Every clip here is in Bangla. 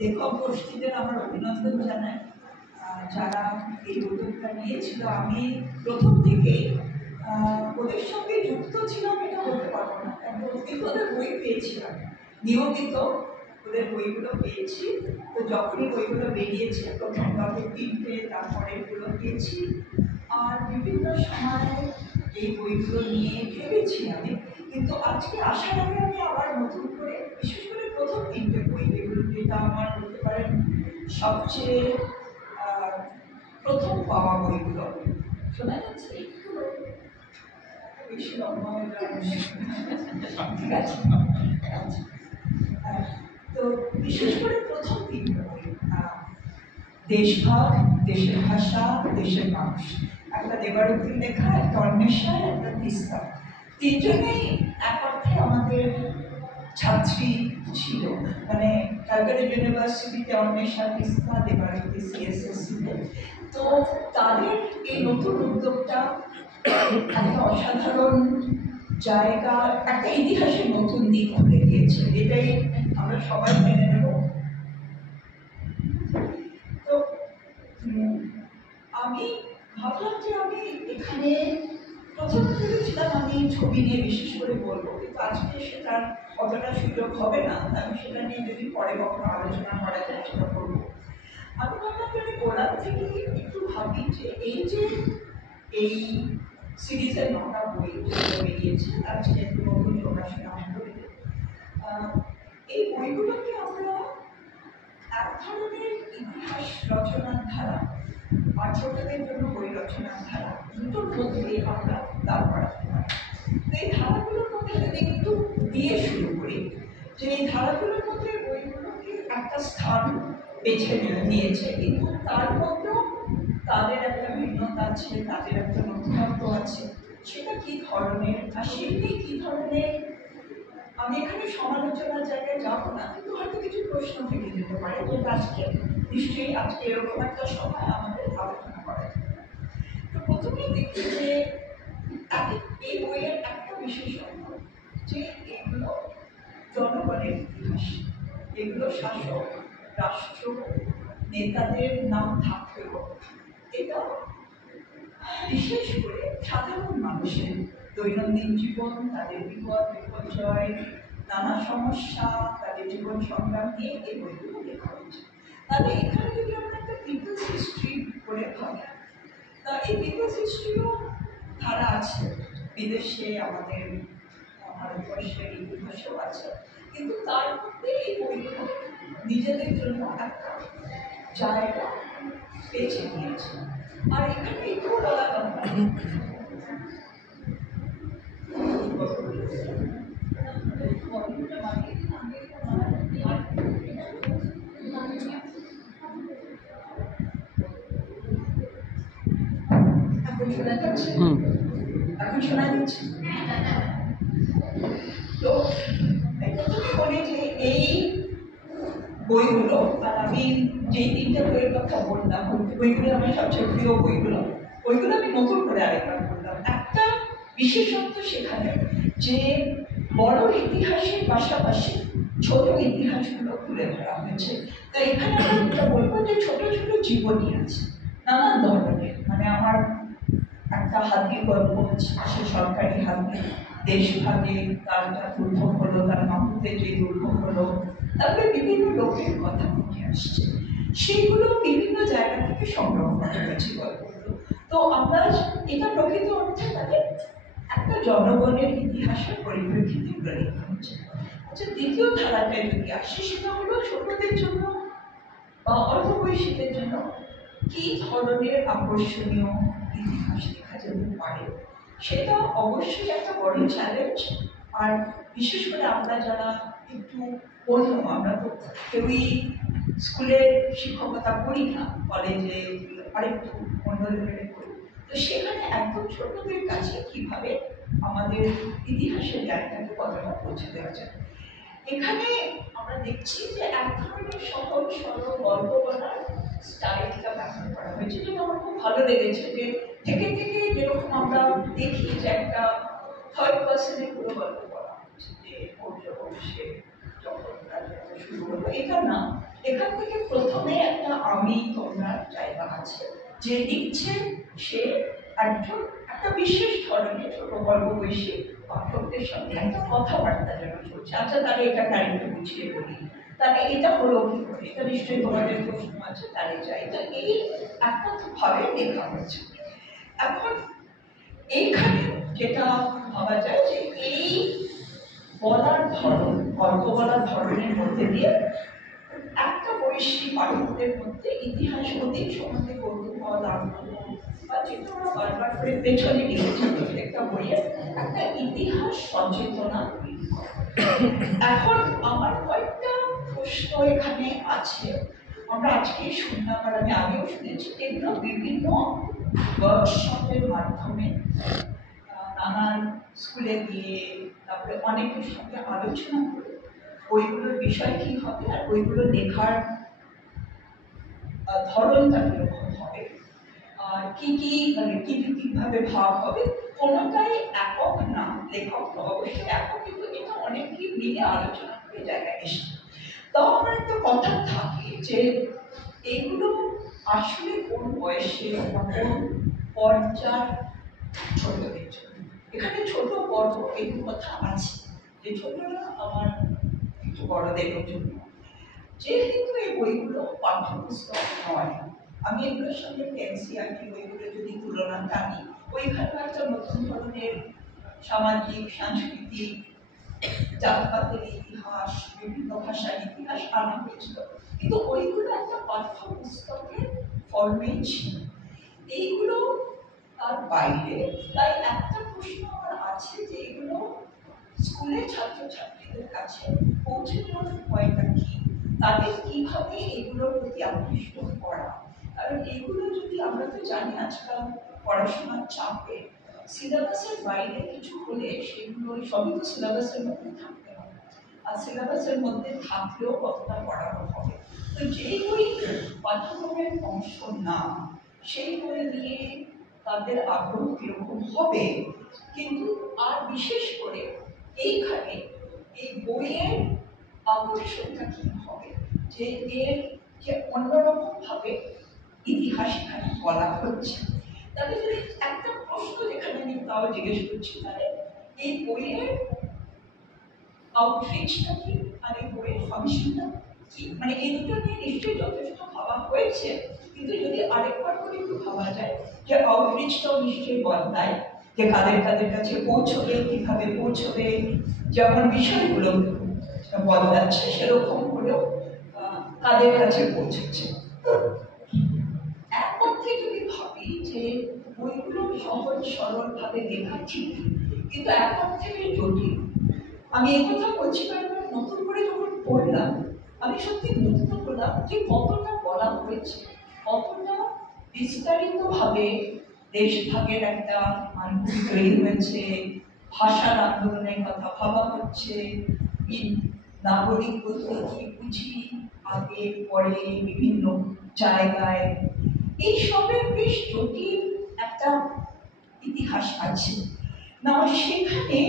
লেখক গোষ্ঠীদের আমার অভিনন্দন জানাই, যারা এই উদ্যোগটা নিয়েছিল। আমি প্রথম থেকেই ওদের সঙ্গে যুক্ত ছিলাম এটা বলতে পারবো না, কারণ ওদের বই পেয়েছিলাম নিয়মিত, ওদের বইগুলো পেয়েছি। তো যখনই বইগুলো বেরিয়েছে, প্রথম লটে 3টে, তারপরে এগুলো পেয়েছি। আর বিভিন্ন সময় এই বইগুলো নিয়ে ভেবেছি আমি, কিন্তু আজকে আসার আগে আমি আবার নতুন করে, বিশেষ করে প্রথম 3টে বই, এগুলো যেটা আমার বলতে পারেন সবচেয়ে প্রথম পাওয়া বইগুলো। শোনা যাচ্ছে একটু বেশি লম্বা হয়ে ঠিক আছে। তো বিশেষ করে প্রথম 3টে বই, দেশভাগ, দেশের ভাষা, দেশের মানুষ, একটা দেবারতির লেখা, একটা অন্বেষার, একটা তিস্তা। তিনজনেই এক অর্থে আমাদের ছাত্রী ছিল, মানে ক্যালকাটা ইউনিভার্সিটিতে অন্বেষা, তিস্তা, দেবারতী সিএসএসসিতে। তো তাদের এই নতুন উদ্যোগটা একটা অসাধারণ জায়গা, একটা ইতিহাসের নতুন দিক খুলে দিয়েছে, এটাই আমরা সবাই মেনে নেব। তো আমি ভাবলাম যে আমি এখানে প্রথম ভেবেছিলাম আমি ছবি নিয়ে বিশেষ করে বলবো, কিন্তু আজকে সেটার কতটা সুযোগ হবে না, আমি সেটা নিয়ে যদি পরে কখনো আলোচনা করা যায় সেটা করবো। আমি ভাবলাম যে গোড়ার থেকে একটু ভাবি যে এই সিরিজের 9টা বই বেরিয়েছে আজকে নতুন প্রকাশনা করে, এই বইগুলোকে আমরা এক ধরনের ইতিহাস রচনার ধারা আর ছোটদের জন্য বই রচনার ধারা, দুটোর মধ্যেই আমরা দাঁড় করাতে পারি। তো এই ধারাগুলোর মধ্যে যদি একটু দিয়ে শুরু করি, যে এই ধারাগুলোর মধ্যে বইগুলোকে একটা স্থান বেছে নিয়েছে, কিন্তু তার মধ্যেও তাদের একটা ভিন্নতা আছে, তাদের একটা নতুনত্ব আছে। সেটা কি ধরনের, আর সেটাই কি ধরনের, আমি এখানে সমালোচনার জায়গায় যাবো না, কিন্তু হয়তো কিছু প্রশ্ন থেকে যেতে পারে, যেটা আজকে নিশ্চয়ই আজকে এরকম একটা সময় আমাদের আলোচনা করা যাবে। তো প্রথমেই দেখি যে এই বইয়ের একটা বিশেষত্ব, যে এগুলো জনগণের ইতিহাস, এগুলো শাসক, রাষ্ট্র, নেতাদের নাম থাকলেও এটা বিশেষ করে সাধারণ মানুষের দৈনন্দিন জীবন, তাদের বিপদ বিপর্যয়, নানা সমস্যা, তাদের জীবন সংগ্রাম নিয়ে এই বইগুলো লেখা হয়েছে। তাহলে এখানে যদি আমরা একটা পিপলস হিস্ট্রি করে ভাবি, তা এই পিপলস হিস্ট্রিও ধারা আছে, বিদেশে আমাদের ভারতবর্ষের ইতিহাসেও আছে, কিন্তু তার মধ্যে এই বইগুলো নিজেদের জন্য একটা জায়গা বেছে নিয়েছে। আর এখানে একটু বলা দরকার, এখন শোনা যাচ্ছে? এখন শোনা যাচ্ছে? তো প্রথমে বলি যে এই বইগুলো, আর আমি যেই 3টে বইয়ের কথা বললাম, বইগুলো আমার সবচেয়ে প্রিয় বইগুলো, ওইগুলো আমি নতুন করে আরেকবার বললাম। একটা বিশেষত্ব সেখানে যে বড় ইতিহাসের পাশাপাশি ছোট ইতিহাসগুলো তুলে ধরা হয়েছে। তো এখানে আমরা বলবো যে ছোট ছোট জীবনী আছে নানান ধরনের, মানে আমার একটা হাতি গল্প হচ্ছে, সে সরকারি হাতি, দেশভাগে তার দুর্ভোগ হলো, তার মাহুতে যে দুর্ভোগ হলো, তারপরে বিভিন্ন লোকের কথা উঠে আসছে, সেগুলো বিভিন্ন জায়গা থেকে সংগ্রহ করা হয়েছে গল্পগুলো। তো আমরা এটা প্রকৃত অর্থে তাদের একটা জনগণের ইতিহাসের পরিপ্রেক্ষিতে লেখা হচ্ছে। আচ্ছা, দ্বিতীয় ধারাটায় যদি আসি, সেটা হলো ছোটদের জন্য বা অল্প বয়সীদের জন্য কি ধরনের আকর্ষণীয় ইতিহাস লেখা যেতে পারে, সেটা অবশ্যই একটা বড় চ্যালেঞ্জ। আর বিশেষ করে আমরা যারা একটু অন্য, আমরা তো কেউই স্কুলে শিক্ষকতা করি না, কলেজে আরেকটু অন্য লেভেলে করি, তো সেখানে একদম ছোটদের কাছে কিভাবে আমাদের ইতিহাসের জ্ঞানটাকে কতটা পৌঁছে দেওয়া যায়। এখানে আমরা দেখছি যে এক ধরনের সহজ সরল গল্প বলার স্টাইলটা ব্যবহার করা হয়েছে, যেটা আমার খুব ভালো লেগেছে। যে থেকে থেকে যেরকম আমরা দেখি যে একটা থার্ড পার্সনে পুরো গল্প বলা হচ্ছে, যে ওর যখন সে যখন শুরু হলো, এটা না, এখান থেকে প্রথমে একটা আমি তোমরা জায়গা আছে, যে লিখছে সে একজন একটা বিশেষ ধরনের ছোট গল্প বৈশী পাঠকদের সঙ্গে একটা কথাবার্তা যেন চলছে। আচ্ছা, তাহলে এটা কারেন্ট বুঝিয়ে বলি, তাহলে এটা হলো কি করে, এটা নিশ্চয়ই তোমাদের প্রশ্ন আছে, তাহলে চাই। তো এই একটা ভাবে লেখা হয়েছে। এখন এইখানে যেটা ভাবা যায় যে এই বলার ধরন, গল্প বলার ধরনের মধ্যে দিয়ে একটা বৈশী পাঠকদের মধ্যে ইতিহাস অতীত সম্বন্ধে কৌতূহল, আগ্রহ বা যেটা ওরা বারবার করে পেছনে লিখেছে প্রত্যেকটা বইয়ের একটা ইতিহাস সচেতনা তৈরি করে। এখন আমার কয়েকটা প্রশ্ন এখানে আছে, আমরা আজকে শুনলাম আর আমি আগেও শুনেছি, এগুলো বিভিন্ন ওয়ার্কশপের মাধ্যমে নানান স্কুলে গিয়ে তারপরে অনেকের সঙ্গে আলোচনা করে বইগুলোর বিষয় কি হবে আর বইগুলো লেখার ধরনটা কিরকম হবে, কি কি মানে কিভাবে ভাব হবে, কোনোটাই একক না। লেখক তো অবশ্যই একক, কিন্তু এটা অনেককে মিলে আলোচনা করে জায়গায় এসছে। তাও আমার একটা কথা থাকে যে এগুলো আসলে কোন বয়সে বা কোন পর্যায় ছোটদের জন্য। এখানে ছোট বড় এই কথা আছে, যে ছোটরা আমার একটু বড়দের জন্য, যেহেতু এই বইগুলো পাঠ্যপুস্তক নয়। আমি এগুলোর সঙ্গে এনসিইআরটি বইগুলো যদি তুলনা টানি, ওইখানে একটা নতুন ধরনের সামাজিক সাংস্কৃতিক জাতপাতের ইতিহাস, বিভিন্ন ভাষার ইতিহাস আনা হয়েছিল, কিন্তু ওইগুলো একটা পাঠ্যপুস্তকের ফর্মেই ছিল। এইগুলো তার বাইরে। তাই একটা প্রশ্ন আমার আছে যে এগুলো স্কুলের ছাত্রছাত্রীদের কাছে পৌঁছে দেওয়ার উপায়টা কি, তাদের কিভাবে এগুলোর প্রতি আকৃষ্ট করা। কারণ এগুলো যদি, আমরা তো জানি আজকাল পড়াশোনার চাপে সিলেবাসের বাইরে কিছু হলে সেগুলো সবই তো সিলেবাসের মধ্যে থাকতে হবে, আর সিলেবাসের মধ্যে থাকলেও কতটা পড়ানো হবে। তো যেই বই পাঠ্যক্রমের অংশ না, সেই বই নিয়ে তাদের আগ্রহ কিরকম হবে। কিন্তু আর বিশেষ করে এইখানে এই বইয়ের আকর্ষণটা কি হবে, যে এর যে অন্যরকম ভাবে ইতিহাস এখানে বলা হচ্ছে। তাহলে যদি একটা প্রশ্ন যেখানে আমি তাও জিজ্ঞেস করছি, তাহলে এই বইয়ের আউটরিচটা কি আর এই বইয়ের ফাংশনটা কি, মানে এই দুটো নিয়ে নিশ্চয়ই যথেষ্ট ভাবা হয়েছে, কিন্তু যদি আরেকবার করে একটু ভাবা যায় যে আউটরিচটাও নিশ্চয়ই বদলায়, যে কাদের কাদের কাছে পৌঁছবে, কিভাবে পৌঁছবে, যেমন বিষয়গুলো বদলাচ্ছে সেরকম হলেও কাদের কাছে পৌঁছেছে। এক অর্থে যদি ভাবি যে বইগুলো সহজ সরল ভাবে লেখা ঠিক, কিন্তু এক অর্থে জটিল। আমি এই কথা বলছি কারণ নতুন করে যখন পড়লাম আমি সত্যি মুগ্ধ হলাম যে কতটা বলা হয়েছে, কতটা বিস্তারিত ভাবে দেশভাগের একটা মানচিত্র তৈরি হয়েছে, ভাষার আন্দোলনের কথা ভাবা হচ্ছে, নাগরিক বলতে কি বুঝি, আগে পরে বিভিন্ন জায়গায়, এই সবের বেশ জটিল একটা ইতিহাস আছে না সেখানে।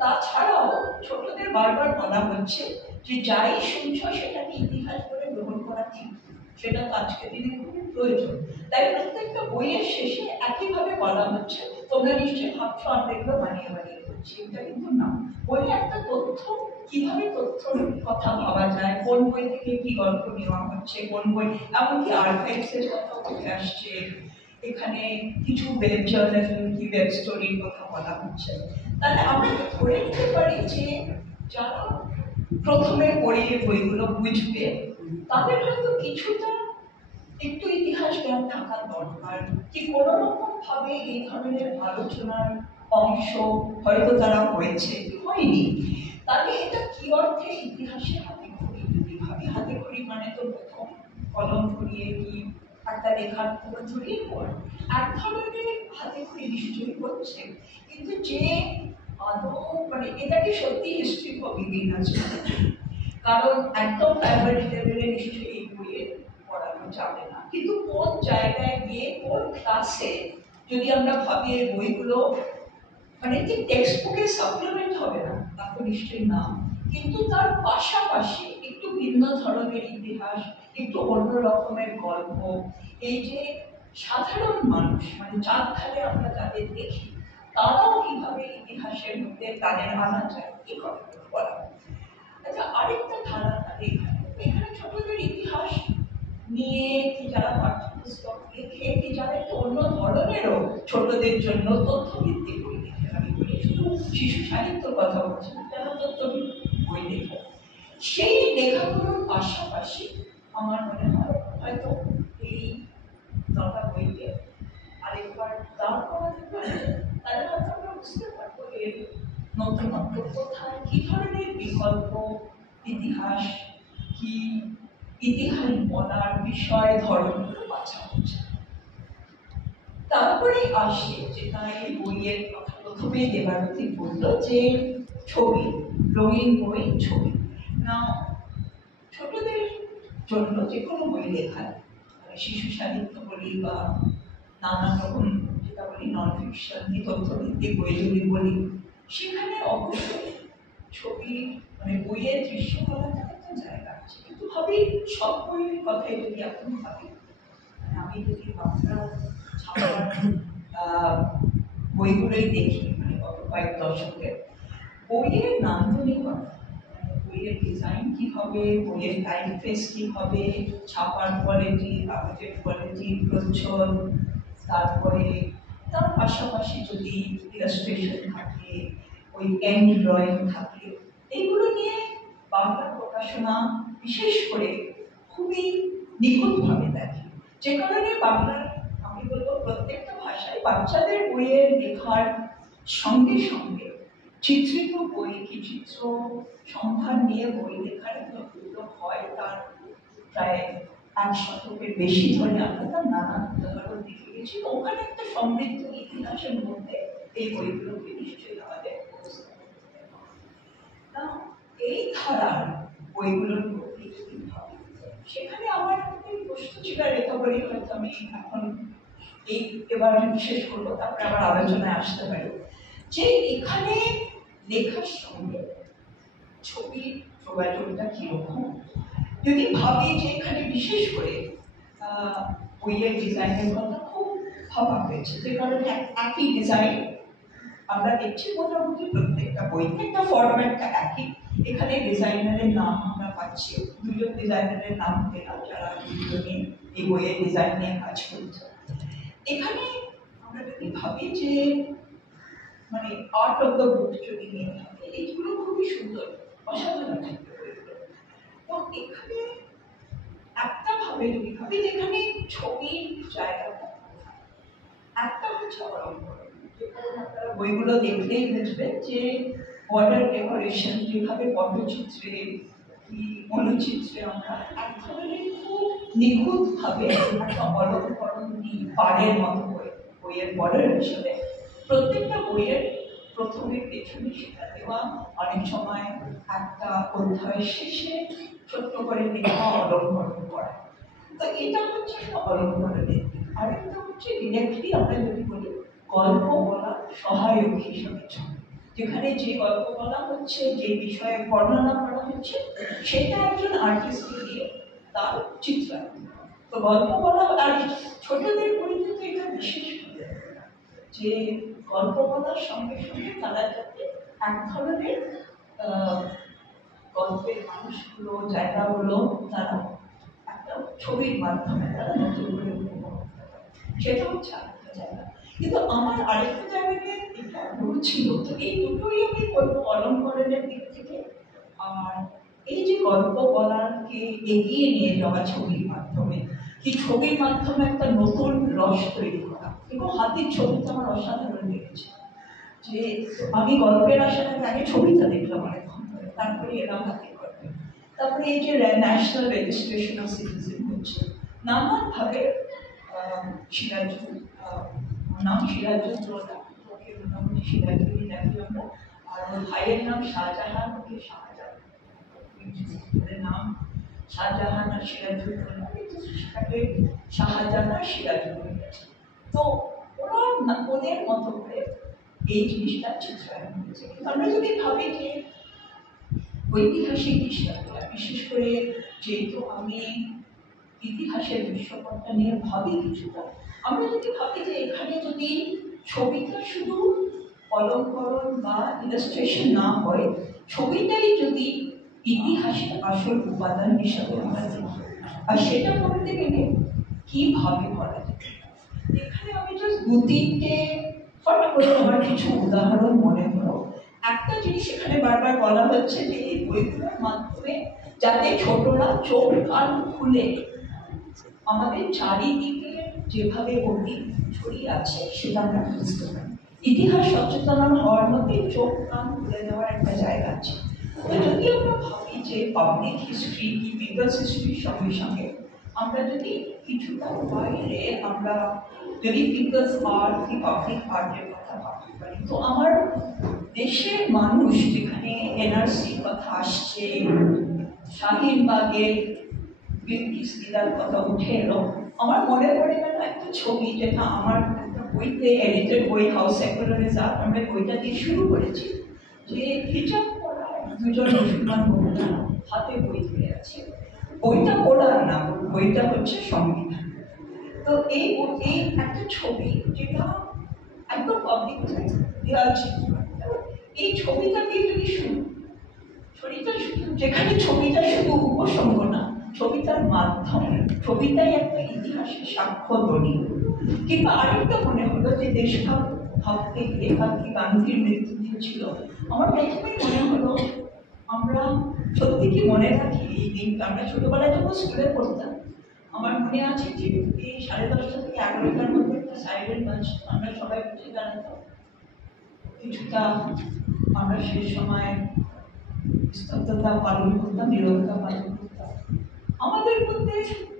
তাছাড়াও ছোটদের বারবার বলা হচ্ছে যে যাই শুনছ সেটাকে ইতিহাস বলে গ্রহণ করা ঠিক, সেটা তো আজকের দিনে খুবই প্রয়োজন। তাই প্রত্যেকটা বইয়ের শেষে একইভাবে বলা হচ্ছে, তোমরা নিশ্চয়ই ভাবছো আমরা এগুলো বানিয়ে বানিয়ে করছি, এটা কিন্তু না। বইয়ে একটা তথ্য, কিভাবে তথ্যর কথা ভাবা যায়, কোন বই থেকে কি গল্প নেওয়া হচ্ছে, কোন বই, এমনকি আর্কাইভসের কথা উঠে আসছে, এখানে কিছু ওয়েব জার্নাল কি ওয়েব স্টোরির কথা বলা হচ্ছে। তাহলে আমরা ধরে নিতে পারি যে যারা প্রথমে পড়িয়ে বইগুলো বুঝবে তাদের হয়তো কিছুটা একটু ইতিহাস জ্ঞান থাকার দরকার, কি কোনো রকম ভাবে এই ধরনের আলোচনার অংশ হয়তো তারা হয়েছে কি হয়নি। তাহলে এটা কি অর্থে ইতিহাসে হাতে খড়ি, যদি ভাবি হাতে খড়ি মানে তো প্রথম কলম ধরিয়ে কি একটা লেখার পুরো জড়িয়ে পড়, এক ধরনের হাতে খড়ি নিশ্চয়ই হচ্ছে, কিন্তু যে আদৌ মানে এটা কি সত্যি হিস্ট্রি ফর বিগিনার্স, কারণ একদম প্রাইমারি লেভেলে নিশ্চয়ই এই বইয়ে পড়ানো যাবে না। কিন্তু কোন জায়গায় গিয়ে কোন ক্লাসে যদি আমরা ভাবি এই বইগুলো মানে কি টেক্সট বুকের সাপ্লিমেন্ট হবে না, তা তো নিশ্চয়ই না, কিন্তু তার পাশাপাশি একটু ভিন্ন ধরনের ইতিহাস, একটু অন্য রকমের গল্প। এই যে সাধারণ মানুষ মানে যার ধারে আমরা যাদের দেখি তারাও কিভাবে ইতিহাসের মধ্যে তাদের আনা যায় এই কথাগুলো বলা। আচ্ছা, আরেকটা ধারা থাকে এখানে, এখানে ছোটদের ইতিহাস নিয়ে কি যারা পাঠ্যপুস্তক লিখে কি যারা একটু অন্য ধরনেরও ছোটদের জন্য তথ্যভিত্তিক বই লিখে, আমি বলি শুধু শিশু সাহিত্যের কথা বলছি না, যারা তথ্যভিত্তিক বই লেখে সেই লেখাগুলোর পাশাপাশি আমার মনে হয় হয়তো এই দরকার বইকে আরেকবার দাঁড় করাতে পারে, তাহলে হয়তো আমরা বুঝতে পারবো এর নতুনত্ব কোথায়, কি ধরনের বিকল্প ইতিহাস, কি ইতিহাস বলার বিষয় ধরনগুলো বাছা হচ্ছে। তারপরে আসে যেটা এই বইয়ের কথা প্রথমে দেবারতী বলল যে ছবি, রঙিন বই, ছবি। না, ছোটদের জন্য যে কোনো বই লেখায় মানে শিশু সাহিত্য বলি বা নানান রকম যেটা বলি নন ফিকশন তথ্যভিত্তিক বই যদি বলি, সেখানে অবশ্যই ছবি মানে বইয়ের দৃশ্যকলাটা একটা জায়গা আছে। কিন্তু ভাবি সব বইয়ের কথাই যদি এখন ভাবি, আমি যদি বাংলা ছাপার বইগুলোই দেখি মানে গত কয়েক দশকের বইয়ের নান্দনিকতা, বইয়ের ডিজাইন কি হবে, বইয়ের টাইপফেস কি হবে, ছাপার কোয়ালিটি, কাগজের কোয়ালিটি, প্রচ্ছদ, তারপরে তার পাশাপাশি যদি ইলাস্ট্রেশন থাকে, ওই এন্ড ড্রয়িং থাকে, এইগুলো নিয়ে বাংলা প্রকাশনা বিশেষ করে খুবই নিখুঁতভাবে দেখে। যে কারণে বাংলার আমি বলবো প্রত্যেকটা ভাষায় বাচ্চাদের বইয়ের লেখার সঙ্গে সঙ্গে চিত্রিত বই কি চিত্র সন্ধান নিয়ে বই লেখার একটা উদ্যোগ হয়, তার প্রায় 1 শতকের বেশি ধরে আমরা তার নানান উদাহরণ দেখে গেছি। ওখানে একটা সমৃদ্ধ ইতিহাসের মধ্যে এই বইগুলোকে নিশ্চয়ই আমাদের এই ধারার বইগুলোর প্রতি যদি ভাবি, সেখানে আমার প্রশ্ন ছিল, রেখা বলি হয়তো আমি এখন এই এবার শেষ করবো, তারপরে আবার আলোচনায় আসতে পারি, যে এখানে লেখার সঙ্গে ছবির যোগাযোগটা কিরকম। যদি ভাবি যে এখানে বিশেষ করে বইয়ের ডিজাইনের কথা খুব ভাবা হয়েছে, যে কারণে একই ডিজাইন আমরা দেখছি মোটামুটি প্রত্যেকটা বইতে, একটা ফরম্যাটটা একই। এখানে ডিজাইনারের নাম আমরা পাচ্ছি, 2 জন ডিজাইনারের নাম পেলাম যারা দুজনই এই বইয়ের ডিজাইন নিয়ে কাজ করছে। এখানে আমরা যদি ভাবি যে মানে আর্ট অফ দ্য বুক যদি নিয়ে থাকে, এইগুলো খুবই সুন্দর, অসাধারণ একটা বইগুলো। তো এখানে একটা ভাবে যদি ভাবি যেখানে ছবির জায়গাটা একটা হচ্ছে অলঙ্করণ, যেখানে আপনারা বইগুলো দেখলেই বুঝবেন যে বর্ডার ডেকোরেশন যেভাবে পটচিত্রে কি মনোচিত্রে আমরা এক ধরনের খুব নিখুঁতভাবে একটা অলঙ্করণ দিই পাড়ের মতো বইয়ের বর্ডার হিসেবে। প্রত্যেকটা বইয়ের প্রথমে পেছনে সেটা দেওয়া, অনেক সময় একটা অধ্যায়ের শেষে ছোট্ট করে লেখা অলঙ্করণ করা। তো এটা হচ্ছে একটা অলঙ্করণের দিক। আরেকটা হচ্ছে ডিরেক্টলি আমরা যদি বলি গল্প বলা সহায়ক হিসেবে ছবি, যেখানে যে গল্প বলা হচ্ছে, যে বিষয়ে বর্ণনা করা হচ্ছে, সেটা একজন আর্টিস্টকে দিয়ে তার চিত্রায়ন। তো গল্প বলা আর ছোটদের বইতে তো এটা বিশেষ যে গল্প বলার সঙ্গে সঙ্গে তারা যাতে এক ধরনের গল্পের মানুষগুলো জায়গাগুলো তারা একটা ছবির মাধ্যমে তারা নতুন করে উপভোগ করতে পারে, সেটা হচ্ছে আরেকটা জায়গা। কিন্তু আমার আরেকটা জায়গাতে এটা ছিল, তো এই দুটোই আমি বলবো অলঙ্করণের দিক থেকে। আর এই যে গল্প বলারকে এগিয়ে নিয়ে যাওয়া ছবির মাধ্যমে, কি ছবির মাধ্যমে একটা নতুন রস তৈরি করা, এবং হাতির ছবিটা আমার অসাধারণ লেগেছে। যে আমি গল্পের আসার আগে ছবিটা দেখলাম অনেকক্ষণ ধরে, তারপরে এলাম হাতির গল্পে। তারপরে এই যে ন্যাশনাল রেজিস্ট্রেশন অফ সিটিজেন হচ্ছে নানানভাবে, সিরাজুল নাম সিরাজুদ্দৌলা, ওকে মোটামুটি সিরাজুলই দেখি আমরা, আর ওর ভাইয়ের নাম শাহজাহান, ওকে শাহজাহান, নাম শাহজাহান আর সিরাজুদ্দৌলা, কিন্তু সেটাকে শাহজাহান আর সিরাজুদ্দৌলা। তো ওরা ওদের মতো করে এই জিনিসটা চিত্রায়ন হয়েছে। কিন্তু আমরা যদি ভাবি যে ঐতিহাসিক হিসাবে আমি বিশেষ করে যেহেতু আমি ইতিহাসের দৃশ্যপটটা নিয়ে ভাবি কিছুটা, আমরা যদি ভাবি যে এখানে যদি ছবিটা শুধু অলঙ্করণ বা ইলাস্ট্রেশন না হয়, ছবিটাই যদি ইতিহাসের আসল উপাদান হিসাবে আমরা দেখি, আর সেটা করতে গেলে কিভাবে করা যায়। এখানে আমি জাস্ট দু তিনটে ফট করে আমার কিছু উদাহরণ মনে হলো। একটা জিনিস এখানে বারবার বলা হচ্ছে যে এই বইগুলোর মাধ্যমে যাতে ছোটরা চোখ কান খুলে আমাদের চারিদিকে যেভাবে অতীত ছড়িয়ে আছে সেটা আমরা বুঝতে পারি। ইতিহাস সচেতন হওয়ার মধ্যে চোখ কান খুলে দেওয়ার একটা জায়গা আছে। তো যদি আমরা ভাবি যে পাবলিক হিস্ট্রি কি পিপলস হিস্ট্রির সঙ্গে সঙ্গে আমরা যদি কিছুটা বাইরে আমরা যদি পিপলস আর্ট কি পাবলিক আর্টের কথা ভাবতে পারি, তো আমার দেশের মানুষ যেখানে এনআরসির কথা আসছে, শাহিনবাগের বিলকিস দিদার কথা উঠে এলো, আমার মনে পড়ে গেল একটা ছবি যেটা আমার একটা বইতে এডিটেড বই হাউস সেকুলারিজম আমরা বইটা দিয়ে শুরু করেছি, যে হিজাব পরা দুজন মুসলমান মহিলা হাতে বই ধরে আছে। বইটা পড়ার না, বইটা হচ্ছে সংবিধান। তো এই একটা ছবি যেটা একদম পাবলিক দেওয়াল চিত্র, এই ছবিটা দিয়ে যদি শুরু যেখানে ছবিটা শুধু উপসঙ্গ না, ছবিটার মাধ্যমে ছবিটাই একটা ইতিহাসের সাক্ষ্য ধরি। কিংবা আরেকটা মনে হলো যে দেশভাগ ভাবতে গিয়ে ভাবতে গান্ধীর মৃত্যু ছিল, আমার প্রথমেই মনে হলো আমরা সত্যি কি মনে রাখি এই দিনটা। আমরা ছোটবেলায় যখন স্কুলে পড়তাম, আমার মনে আছে যে এই 10:30 থেকে 11টার মধ্যে একটা সাইরেন বাজতো, আমরা সবাই বুঝে দাঁড়াতাম কিছুটা, আমরা সেই সময় স্তব্ধতা পালন করতাম, নীরবতা পালন করতাম। আমাদের মধ্যে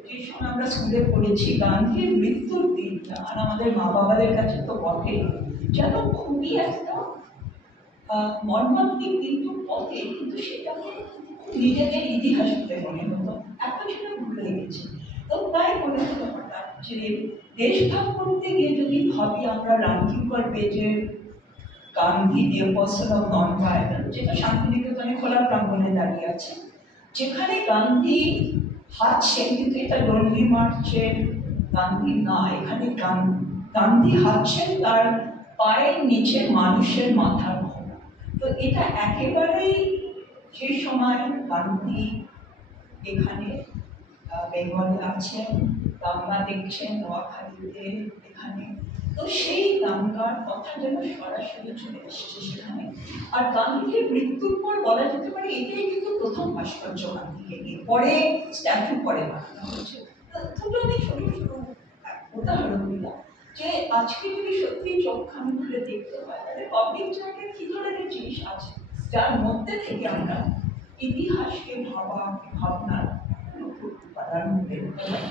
যে সময় আমরা স্কুলে পড়েছি গান্ধীর মৃত্যুর দিনটা, আর আমাদের মা বাবাদের কাছে তো বটে যেন খুবই একটা মর্মান্তিক কিন্তু বটে, কিন্তু সেটাকে নিজেদের ইতিহাস বলে মনে হতো, একটা সেটা ভুলে গেছে। তো তাই মনে হতো হঠাৎ যে দেশভাগ করতে গিয়ে যদি ভাবি আমরা রামকিঙ্কর পেজের গান্ধী দি অ্যাপোস্টল অফ নন ভায়োলেন্স, যেটা শান্তিনিকেতনে খোলা প্রাঙ্গণে দাঁড়িয়ে আছে, যেখানে গান্ধী হাঁটছেন, কিন্তু এটা লন্ডি মার্চের গান্ধী না, এখানে গান্ধী হাঁটছেন, তার পায়ের নিচে মানুষের মাথার ঘোরা। তো এটা একেবারেই সেই সময় গান্ধী এখানে বেঙ্গলে আছেন, দাঙ্গা দেখছেন নোয়াখালীতে এখানে, তো সেই দাঙ্গার কথা যেন সরাসরি চলে এসছে সেখানে। আর গান্ধীর মৃত্যুর পর বলা যেতে পারে এটাই কিন্তু প্রথম ভাস্কর্য গান্ধীকে নিয়ে, পরে স্ট্যাচু পরে বানানো হয়েছে। দুটো আমি ছোট ছোট উদাহরণ দিলাম যে আজকে যদি সত্যি চোখখানি খুলে দেখতে হয় তাহলে পাবলিক জায়গায় কি ধরনের জিনিস আছে যার মধ্যে থেকে আমরা ইতিহাসকে ভাবনার উপাদান বেরোতে পারি।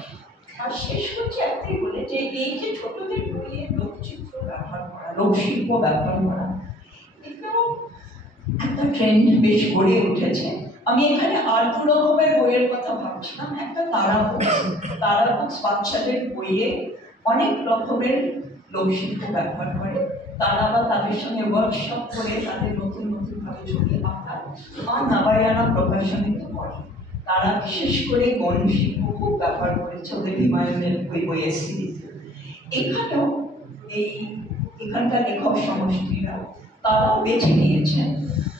আর শেষ হচ্ছে একটাই বলে যে এই যে ছোটদের বইয়ে লোকচিত্র ব্যবহার করা, লোকশিল্প ব্যবহার করা, এটাও একটা ট্রেন্ড বেশ গড়ে উঠেছে। আমি এখানে আর দু রকমের বইয়ের কথা ভাবছিলাম। একটা তারা বুকস বাচ্চাদের বইয়ে অনেক রকমের লোকশিল্প ব্যবহার করে, তারা বা তাদের সঙ্গে ওয়ার্কশপ করে তাদের নতুন নতুন ভাবে ছবি আঁকা, আর নাবায়ানা প্রকাশনীত করে। তারা বিশেষ করে গণশিল্প খুব ব্যবহার করেছে ওদের হিমায়নের বইয়ের সিরিজে। এখানেও এখানকার লেখক সমষ্টিরা তারাও বেছে নিয়েছেন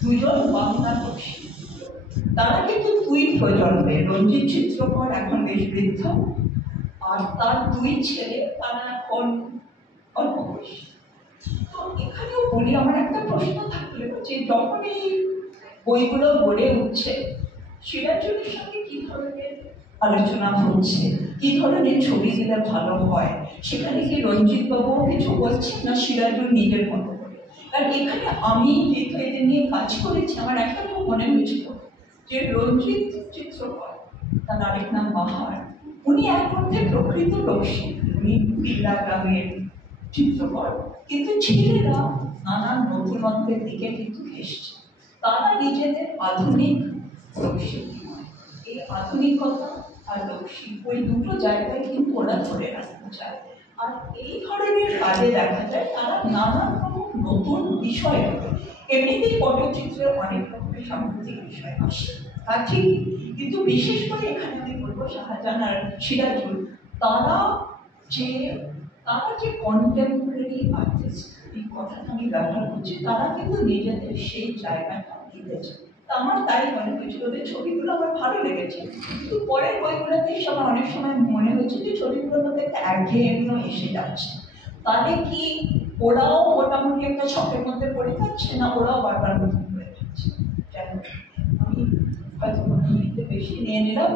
দুজন বাংলা লোকশিল্পী। তারা কিন্তু দুই প্রজন্মের, রঞ্জিত চিত্রকর এখন বেশ বৃদ্ধ, আর তার দুই ছেলে তারা এখন অল্প বয়সী। তো এখানেও বলি আমার একটা প্রশ্ন থাকলেও যে যখন এই বইগুলো গড়ে উঠছে সিরাজুলের সঙ্গে কি ধরনের আলোচনা হচ্ছে, কি ধরনের ছবি দিলে ভালো হয়, সেখানে কি রঞ্জিত বাবুও কিছু বলছেন না সিরাজুল নিজের মতো করে? কারণ এখানে আমি যেহেতু এদের নিয়ে কাজ করেছি আমার একটা খুব মনে হয়েছিল যে রঞ্জিত চিত্রকর, তার আরেক নাম বাহার, উনি এক মধ্যে প্রকৃত লোকশিল্পী, উনি পিল্লা গ্রামের চিত্রকর, কিন্তু ছেলেরা নানান নতুনত্বের দিকে কিন্তু এসছে। তারা নিজেদের আধুনিক লোকশিল্পী নয়, এই আধুনিকতা আর লোকশিল্প এই দুটো জায়গায় কিন্তু ওরা ধরে রাখতে চায়। আর এই ধরনের কাজে দেখা যায় তারা নানান রকম নতুন বিষয়, এমনিতেই পটচিত্রে অনেক রকমের সাম্প্রতিক বিষয় আসে, তা ঠিক, কিন্তু বিশেষ করে এখানে আমি বলবো শাহজাহান আর সিরাজুল, তারা যে তারা যে কন্টেম্পোরারি আর্টিস্ট, এই কথাটা আমি ব্যবহার করছি, তারা কিন্তু নিজেদের সেই জায়গাটা দিতেছে। আমার তাই মনে হয়েছিল, ওদের ছবিগুলো আমার ভালো লেগেছে, কিন্তু পরের বইগুলোতে এসে আমার অনেক সময় মনে হয়েছে যে ছবিগুলোর মধ্যে একটা একঘেয়েমিও এসে যাচ্ছে। তাহলে কি ওরাও মোটামুটি একটা ছকের মধ্যে পড়ে যাচ্ছে, না ওরাও বারবার নতুন করে যাচ্ছে? আমি হয়তো বেশি নিয়ে নিলাম।